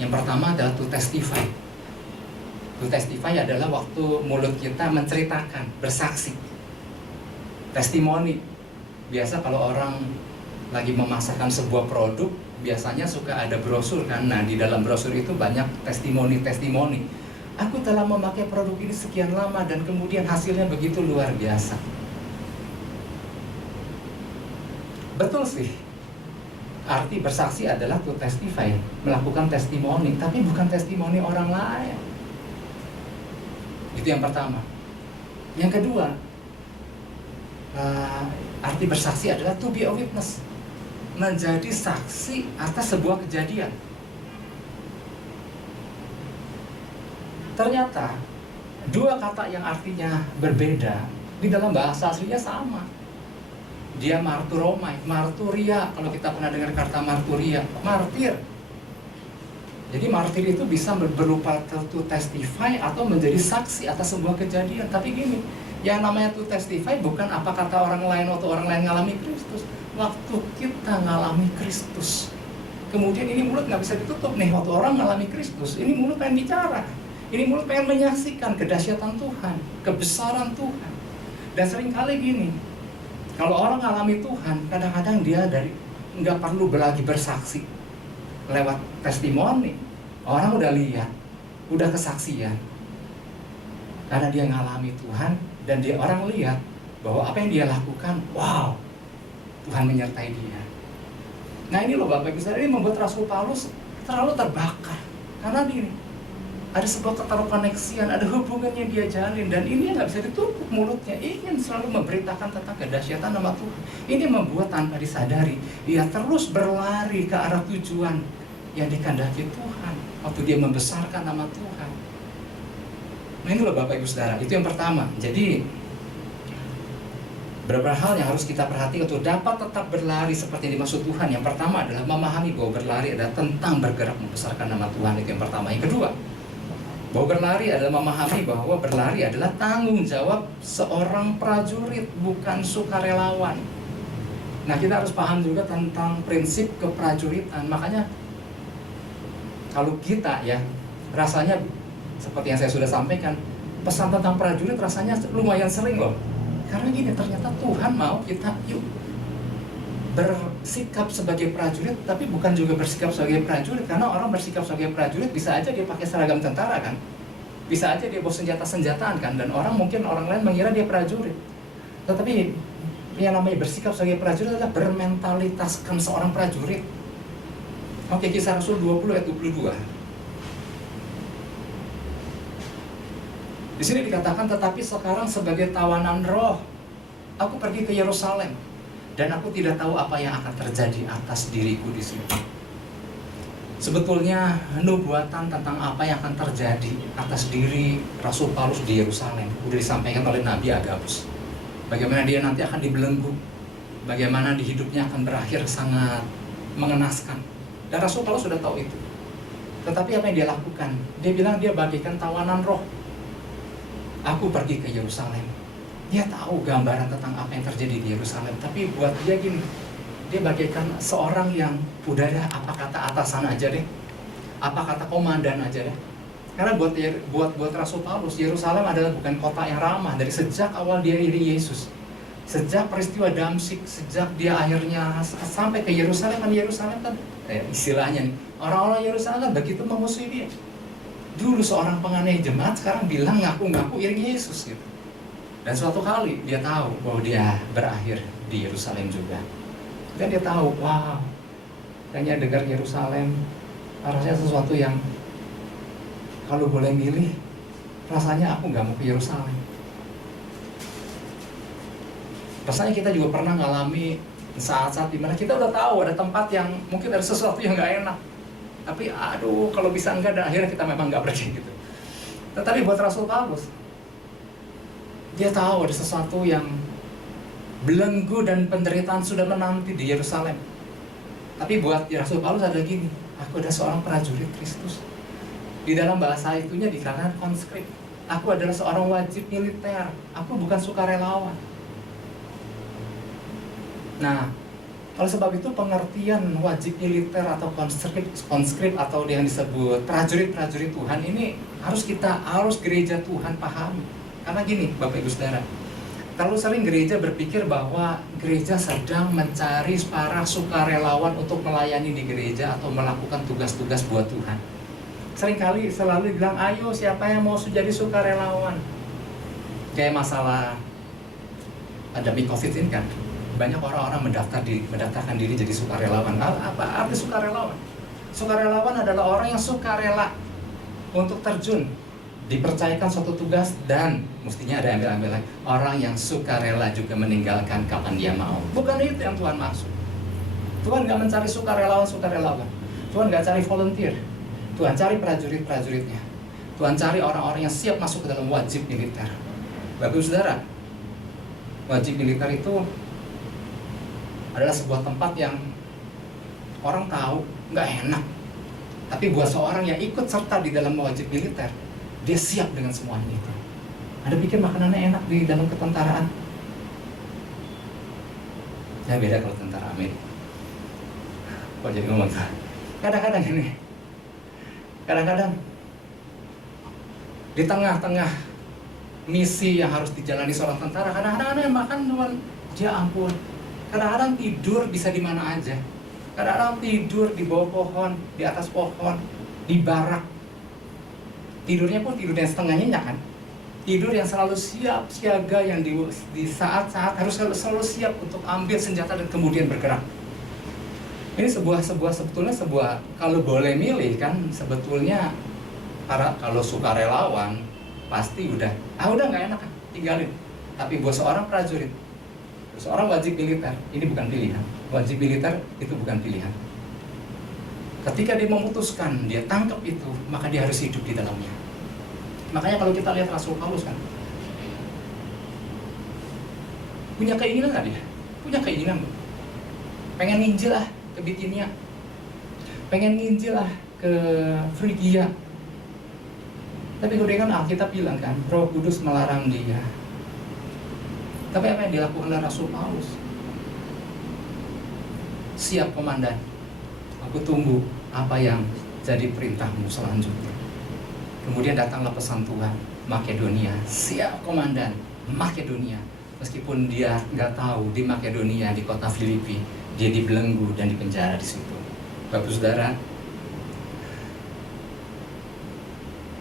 Yang pertama adalah to testify. To testify adalah waktu mulut kita menceritakan, bersaksi. Testimoni. Biasa kalau orang lagi memasarkan sebuah produk, biasanya suka ada brosur kan. Nah, di dalam brosur itu banyak testimoni-testimoni. Aku telah memakai produk ini sekian lama dan kemudian hasilnya begitu luar biasa. Betul sih, arti bersaksi adalah to testify, melakukan testimoni, tapi bukan testimoni orang lain. Itu yang pertama. Yang kedua, arti bersaksi adalah to be a witness, menjadi saksi atas sebuah kejadian. Ternyata dua kata yang artinya berbeda di dalam bahasa aslinya sama. Dia marturomai, marturia. Kalau kita pernah dengar kata marturia, martir. Jadi martir itu bisa berupa to testify atau menjadi saksi atas sebuah kejadian. Tapi gini, yang namanya to testify bukan apa kata orang lain waktu orang lain ngalami Kristus. Waktu kita ngalami Kristus, kemudian ini mulut nggak bisa ditutup nih. Waktu orang ngalami Kristus, ini mulut pengen bicara. Ini mulut pengen menyaksikan kedahsyatan Tuhan, kebesaran Tuhan. Dan seringkali gini, kalau orang ngalami Tuhan, kadang-kadang dia nggak perlu lagi bersaksi lewat testimoni. Orang udah lihat, udah kesaksian. Karena dia ngalami Tuhan dan orang lihat bahwa apa yang dia lakukan, wow, Tuhan menyertai dia. Nah ini loh Bapak Ibu Saudara, ini membuat Rasul Paulus terlalu terbakar. Karena ini ada sebuah keterkoneksian, ada hubungannya dia jalin, dan ini nggak bisa ditutup mulutnya, ingin selalu memberitakan tentang kedahsyatan nama Tuhan. Ini membuat tanpa disadari dia terus berlari ke arah tujuan yang dikehendaki Tuhan waktu dia membesarkan nama Tuhan. Nah ini loh Bapak Ibu Saudara, itu yang pertama. Jadi beberapa hal yang harus kita perhatikan untuk dapat tetap berlari seperti yang dimaksud Tuhan. Yang pertama adalah memahami bahwa berlari adalah tentang bergerak membesarkan nama Tuhan. Itu yang pertama. Yang kedua, bahwa berlari adalah memahami bahwa berlari adalah tanggung jawab seorang prajurit, bukan sukarelawan. Nah kita harus paham juga tentang prinsip keprajuritan. Makanya kalau kita ya, rasanya seperti yang saya sudah sampaikan, pesan tentang prajurit rasanya lumayan sering loh. Karena gini, ternyata Tuhan mau kita yuk bersikap sebagai prajurit, tapi bukan juga bersikap sebagai prajurit. Karena orang bersikap sebagai prajurit bisa aja dia pakai seragam tentara kan, bisa aja dia bawa senjata-senjataan kan, dan orang lain mengira dia prajurit. Tetapi yang namanya bersikap sebagai prajurit adalah bermentalitaskan seorang prajurit. Oke, Kisah Rasul 20 ayat 22. Di sini dikatakan, tetapi sekarang sebagai tawanan roh, aku pergi ke Yerusalem, dan aku tidak tahu apa yang akan terjadi atas diriku di sini. Sebetulnya nubuatan tentang apa yang akan terjadi atas diri Rasul Paulus di Yerusalem sudah disampaikan oleh Nabi Agabus. Bagaimana dia nanti akan dibelenggu, bagaimana di hidupnya akan berakhir sangat mengenaskan. Dan Rasul Paulus sudah tahu itu. Tetapi apa yang dia lakukan? Dia bilang dia bagikan tawanan roh. Aku pergi ke Yerusalem. Dia tahu gambaran tentang apa yang terjadi di Yerusalem. Tapi buat dia gini, dia bagaikan seorang yang udah deh, apa kata atasan aja deh, apa kata komandan aja deh. Karena buat Rasul Paulus, Yerusalem adalah bukan kota yang ramah dari sejak awal dia iri Yesus. Sejak peristiwa Damsyik, sejak dia akhirnya sampai ke Yerusalem kan istilahnya nih, orang-orang Yerusalem kan begitu memusuhi dia. Dulu seorang penganiaya jemaat, sekarang bilang ngaku-ngaku iri Yesus gitu. Dan suatu kali dia tahu bahwa dia berakhir di Yerusalem juga. Dan dia tahu, wow, kayaknya dengar Yerusalem rasanya sesuatu yang kalau boleh milih, rasanya aku nggak mau ke Yerusalem. Rasanya kita juga pernah ngalami saat-saat dimana kita udah tahu ada tempat yang mungkin ada sesuatu yang nggak enak, tapi aduh kalau bisa enggak, dan akhirnya kita memang nggak pergi gitu. Tetapi buat Rasul Paulus, dia tahu ada sesuatu yang belenggu dan penderitaan sudah menanti di Yerusalem. Tapi buat Rasul Paulus ada gini, aku adalah seorang prajurit Kristus. Di dalam bahasa itunya dikatakan conscript. Aku adalah seorang wajib militer. Aku bukan sukarelawan. Nah, oleh sebab itu pengertian wajib militer atau conscript atau yang disebut prajurit-prajurit Tuhan ini harus gereja Tuhan pahami. Karena gini, Bapak Ibu Saudara, terlalu sering gereja berpikir bahwa gereja sedang mencari para sukarelawan untuk melayani di gereja atau melakukan tugas-tugas buat Tuhan. Seringkali selalu bilang, ayo siapa yang mau jadi sukarelawan. Kayak masalah pandemi COVID ini kan, banyak orang-orang mendaftarkan diri jadi sukarelawan. Apa arti sukarelawan? Sukarelawan adalah orang yang sukarela untuk terjun, dipercayakan suatu tugas, dan mestinya ada ambil-ambil lagi. Orang yang sukarela juga meninggalkan kapan dia mau. Bukan itu yang Tuhan maksud. Tuhan nggak mencari sukarelawan. Tuhan nggak cari volunteer. Tuhan cari prajurit-prajuritnya. Tuhan cari orang-orang yang siap masuk ke dalam wajib militer. Bapak Ibu Saudara, wajib militer itu adalah sebuah tempat yang orang tahu nggak enak. Tapi buat seorang yang ikut serta di dalam wajib militer, dia siap dengan semuanya itu. Ada pikir makanannya enak di dalam ketentaraan? Ya beda kalau tentara Amerika. Kok jadi ngomong tuh? Kadang-kadang ini, kadang-kadang di tengah-tengah misi yang harus dijalani seorang tentara, kadang-kadang ada yang makan cuman, ya ampun, kadang-kadang tidur bisa di mana aja. Kadang-kadang tidur di bawah pohon, di atas pohon, di barak. Tidurnya pun tidur yang setengah nyenyak kan. Tidur yang selalu siap siaga, yang di saat-saat harus selalu siap untuk ambil senjata dan kemudian bergerak. Ini sebetulnya kalau boleh milih kan, sebetulnya kalau sukarelawan pasti udah nggak enak kan, tinggalin. Tapi buat seorang prajurit, seorang wajib militer, ini bukan pilihan. Wajib militer itu bukan pilihan. Ketika dia memutuskan, dia tangkap itu, maka dia harus hidup di dalamnya. Makanya kalau kita lihat Rasul Paulus kan, punya keinginan nggak dia? Punya keinginan, pengen nginjil lah ke Bitinia, pengen nginjil lah ke Frigia. Tapi kemudian kan Alkitab bilang kan, Roh Kudus melarang dia. Tapi apa yang dilakukan oleh Rasul Paulus? Siap komandan, aku tunggu apa yang jadi perintahmu selanjutnya. Kemudian datanglah pesan Tuhan, Makedonia. Siap komandan, Makedonia. Meskipun dia nggak tahu di Makedonia, di kota Filipi, dia dibelenggu dan dipenjara di situ. Bapak Saudara,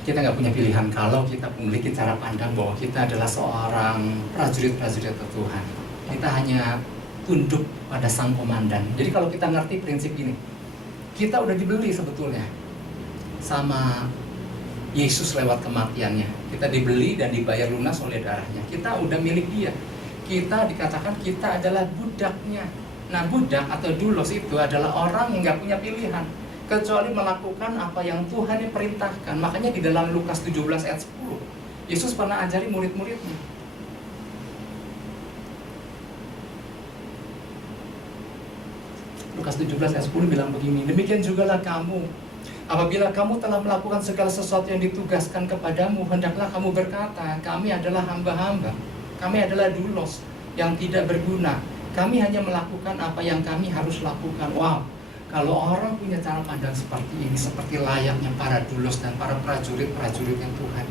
kita nggak punya pilihan kalau kita memiliki cara pandang bahwa kita adalah seorang prajurit-prajurit Tuhan. Kita hanya tunduk pada sang komandan. Jadi kalau kita ngerti prinsip ini, kita udah dibeli sebetulnya sama Yesus lewat kematiannya. Kita dibeli dan dibayar lunas oleh darahnya. Kita udah milik dia. Kita dikatakan kita adalah budaknya. Nah, budak atau doulos itu adalah orang yang nggak punya pilihan kecuali melakukan apa yang Tuhan yang perintahkan. Makanya di dalam Lukas 17 ayat 10, Yesus pernah ajari murid-muridnya. Lukas 17 ayat 10 bilang begini, demikian jugalah kamu. Apabila kamu telah melakukan segala sesuatu yang ditugaskan kepadamu, hendaklah kamu berkata, kami adalah hamba-hamba. Kami adalah doulos yang tidak berguna. Kami hanya melakukan apa yang kami harus lakukan. Wow, kalau orang punya cara pandang seperti ini, seperti layaknya para doulos dan para prajurit-prajurit yang Tuhan.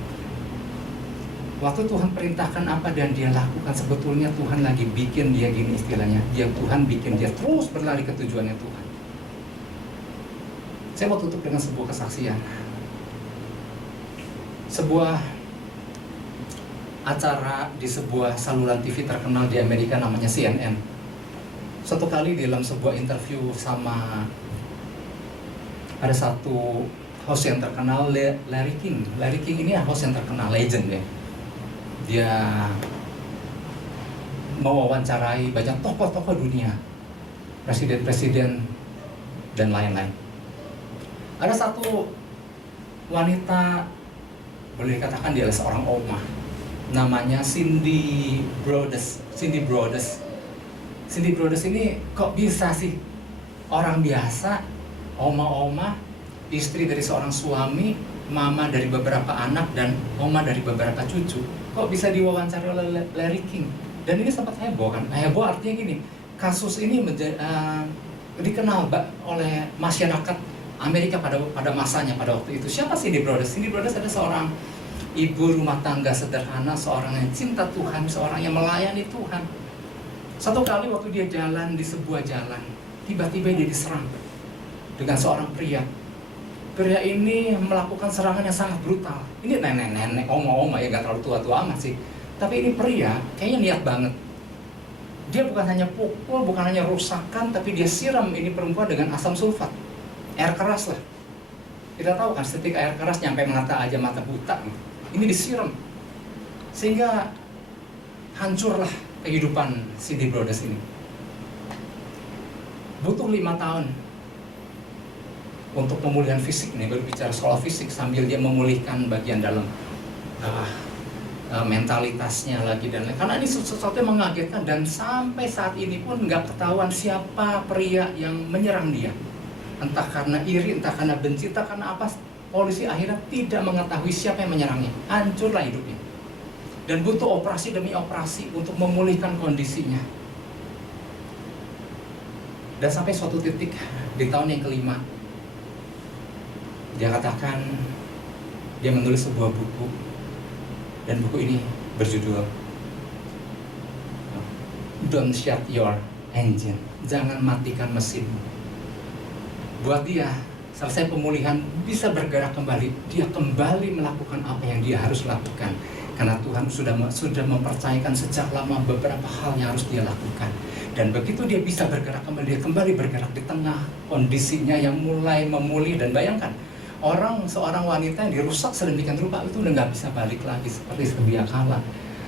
Waktu Tuhan perintahkan apa dan dia lakukan, sebetulnya Tuhan lagi bikin dia gini istilahnya. Tuhan bikin dia terus berlari ke tujuannya Tuhan. Saya mau tutup dengan sebuah kesaksian. Sebuah acara di sebuah saluran TV terkenal di Amerika namanya CNN. Satu kali dalam sebuah interview sama ada satu host yang terkenal, Larry King. Larry King ini host yang terkenal, legend ya. Dia mewawancarai banyak tokoh-tokoh dunia, presiden-presiden dan lain-lain. Ada satu wanita, boleh dikatakan dia adalah seorang oma, namanya Cindy Brodess. Cindy Brodess ini kok bisa sih orang biasa, oma-oma, istri dari seorang suami, mama dari beberapa anak, dan oma dari beberapa cucu, kok bisa diwawancari oleh Larry King. Dan ini sempat heboh kan? Heboh artinya gini, kasus ini dikenal oleh masyarakat Amerika pada masanya, pada waktu itu. Siapa Cindy Brodess? Cindy Brodess adalah seorang ibu rumah tangga sederhana, seorang yang cinta Tuhan, seorang yang melayani Tuhan. Satu kali waktu dia jalan di sebuah jalan, tiba-tiba dia diserang dengan seorang pria. Pria ini melakukan serangan yang sangat brutal. Ini nenek-nenek, oma-oma ya, gak terlalu tua-tua amat sih. Tapi ini pria kayaknya niat banget. Dia bukan hanya pukul, bukan hanya rusakan, tapi dia siram ini perempuan dengan asam sulfat. Air keras lah. Kita tahu kan, setik air keras nyampe mata aja, mata buta gitu. Ini disiram sehingga hancurlah kehidupan Cindy Brodess ini. Butuh 5 tahun untuk pemulihan fisik nih, berbicara soal fisik sambil dia memulihkan bagian dalam mentalitasnya lagi dan lain. Karena ini sesuatu yang mengagetkan, dan sampai saat ini pun nggak ketahuan siapa pria yang menyerang dia. Entah karena iri, entah karena benci, entah karena apa, polisi akhirnya tidak mengetahui siapa yang menyerangnya. Hancurlah hidupnya. Dan butuh operasi demi operasi untuk memulihkan kondisinya. Dan sampai suatu titik di tahun yang kelima, dia katakan, dia menulis sebuah buku. Dan buku ini berjudul Don't Shut Your Engine. Jangan matikan mesinmu. Buat dia, selesai pemulihan, bisa bergerak kembali. Dia kembali melakukan apa yang dia harus lakukan. Karena Tuhan sudah mempercayakan sejak lama beberapa hal yang harus dia lakukan. Dan begitu dia bisa bergerak kembali, dia kembali bergerak di tengah kondisinya yang mulai memulih. Dan bayangkan, seorang wanita yang dirusak sedemikian rupa itu udah nggak bisa balik lagi seperti sedia kala.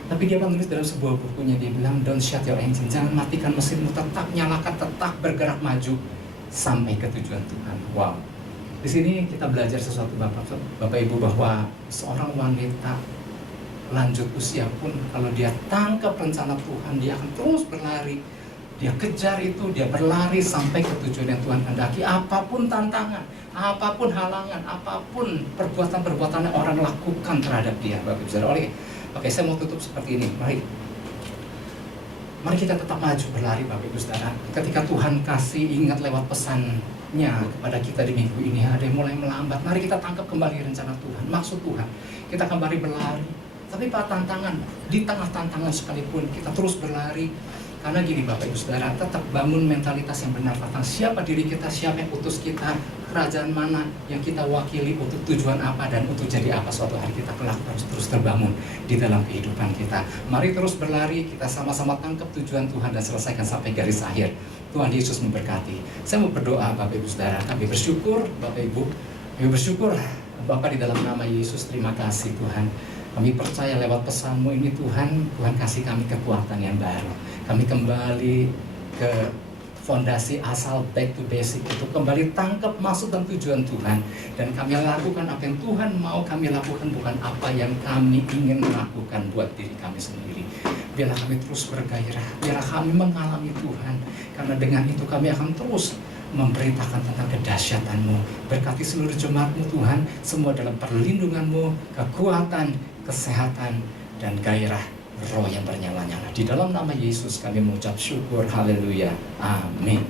Tapi dia menulis dalam sebuah bukunya, dia bilang, don't shut your engine, jangan matikan mesinmu, tetap nyalakan, tetap bergerak maju sampai ke tujuan Tuhan. Wow. Di sini kita belajar sesuatu Bapak Ibu, bahwa seorang wanita lanjut usia pun kalau dia tangkap rencana Tuhan, dia akan terus berlari. Dia kejar itu, dia berlari sampai ke tujuan yang Tuhan kehendaki. Apapun tantangan, apapun halangan, apapun perbuatan-perbuatan yang orang lakukan terhadap dia, Bapak Ibu. Oke, saya mau tutup seperti ini. Mari kita tetap maju berlari, Bapak Ibu Saudara. Ketika Tuhan kasih ingat lewat pesannya kepada kita di minggu ini, ada yang mulai melambat. Mari kita tangkap kembali rencana Tuhan, maksud Tuhan. Kita kembali berlari. Tapi pada tantangan, di tengah tantangan sekalipun kita terus berlari. Karena gini Bapak Ibu Saudara, tetap bangun mentalitas yang benar tentang siapa diri kita, siapa yang utus kita, kerajaan mana yang kita wakili, untuk tujuan apa, dan untuk jadi apa suatu hari kita kelak harus terus terbangun di dalam kehidupan kita. Mari terus berlari, kita sama-sama tangkap tujuan Tuhan dan selesaikan sampai garis akhir. Tuhan Yesus memberkati. Saya mau berdoa, Bapak Ibu Saudara. Kami bersyukur, Bapak Ibu. Kami bersyukur, Bapak, di dalam nama Yesus. Terima kasih Tuhan. Kami percaya lewat pesan-Mu ini Tuhan, Tuhan kasih kami kekuatan yang baru. Kami kembali ke fondasi asal, back to basic, itu kembali tangkap maksud dan tujuan Tuhan, dan kami lakukan apa yang Tuhan mau kami lakukan, bukan apa yang kami ingin lakukan buat diri kami sendiri. Biarlah kami terus bergairah, biarlah kami mengalami Tuhan, karena dengan itu kami akan terus memberitakan tentang kedahsyatan-Mu. Berkati seluruh jemaat-Mu Tuhan, semua dalam perlindungan-Mu, kekuatan, kesehatan, dan gairah Roh yang bernyala-nyala. Di dalam nama Yesus kami mengucap syukur. Haleluya. Amin.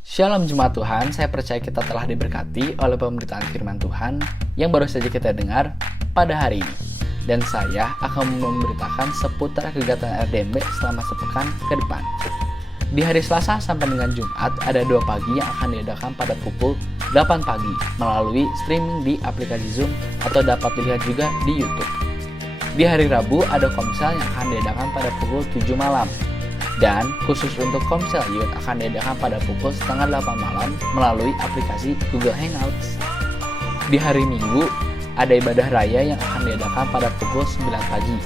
Shalom Jemaat Tuhan, saya percaya kita telah diberkati oleh pemberitaan firman Tuhan yang baru saja kita dengar pada hari ini. Dan saya akan memberitakan seputar kegiatan RDMB selama sepekan ke depan. Di hari Selasa sampai dengan Jumat ada 2 pagi yang akan diadakan pada pukul 8 pagi melalui streaming di aplikasi Zoom atau dapat dilihat juga di YouTube. Di hari Rabu ada Komsel yang akan diadakan pada pukul 7 malam. Dan khusus untuk Komsel Youth akan diadakan pada pukul 7:30 malam melalui aplikasi Google Hangouts. Di hari Minggu ada ibadah raya yang akan diadakan pada pukul 9 pagi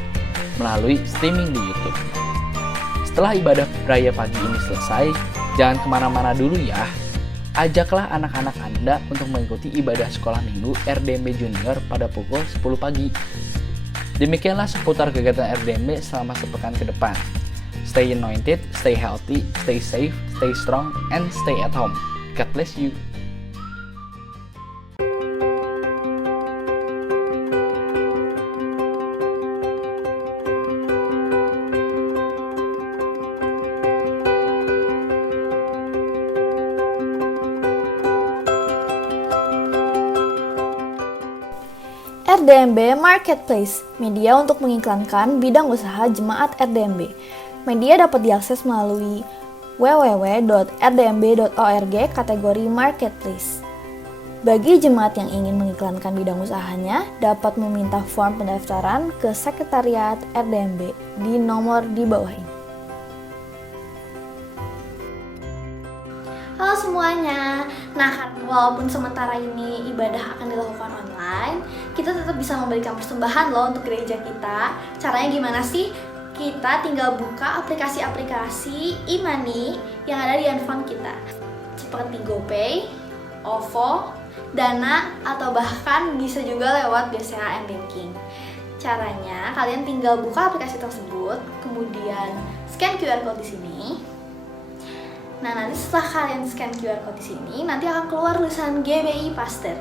melalui streaming di YouTube. Setelah ibadah raya pagi ini selesai, jangan kemana-mana dulu ya. Ajaklah anak-anak Anda untuk mengikuti ibadah sekolah minggu RDMB Junior pada pukul 10 pagi. Demikianlah seputar kegiatan RDMB selama sepekan ke depan. Stay anointed, stay healthy, stay safe, stay strong, and stay at home. God bless you. RDMB Marketplace, media untuk mengiklankan bidang usaha jemaat RDMB. Media dapat diakses melalui www.rdmb.org kategori Marketplace. Bagi jemaat yang ingin mengiklankan bidang usahanya, dapat meminta form pendaftaran ke Sekretariat RDMB di nomor di bawah ini. Halo semuanya. Nah, walaupun sementara ini ibadah akan dilakukan online, kita tetap bisa memberikan persembahan loh untuk gereja kita. Caranya gimana sih? Kita tinggal buka aplikasi-aplikasi e-money yang ada di handphone kita, seperti GoPay, OVO, Dana, atau bahkan bisa juga lewat BCA m-Banking. Caranya, kalian tinggal buka aplikasi tersebut, kemudian scan QR code di sini. Nah, nanti setelah kalian scan QR code di sini, nanti akan keluar tulisan GBI Pastor.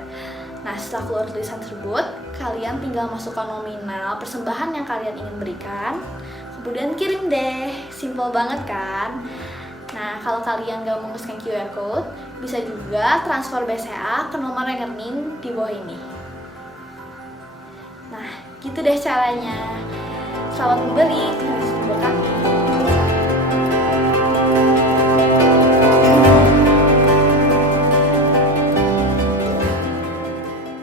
Nah, setelah keluar tulisan tersebut, kalian tinggal masukkan nominal persembahan yang kalian ingin berikan, kemudian kirim deh. Simple banget kan? Nah, kalau kalian gak mau scan QR code, bisa juga transfer BCA ke nomor rekening di bawah ini. Nah, gitu deh caranya. Selamat memberi, Tuhan Yesus memberkati.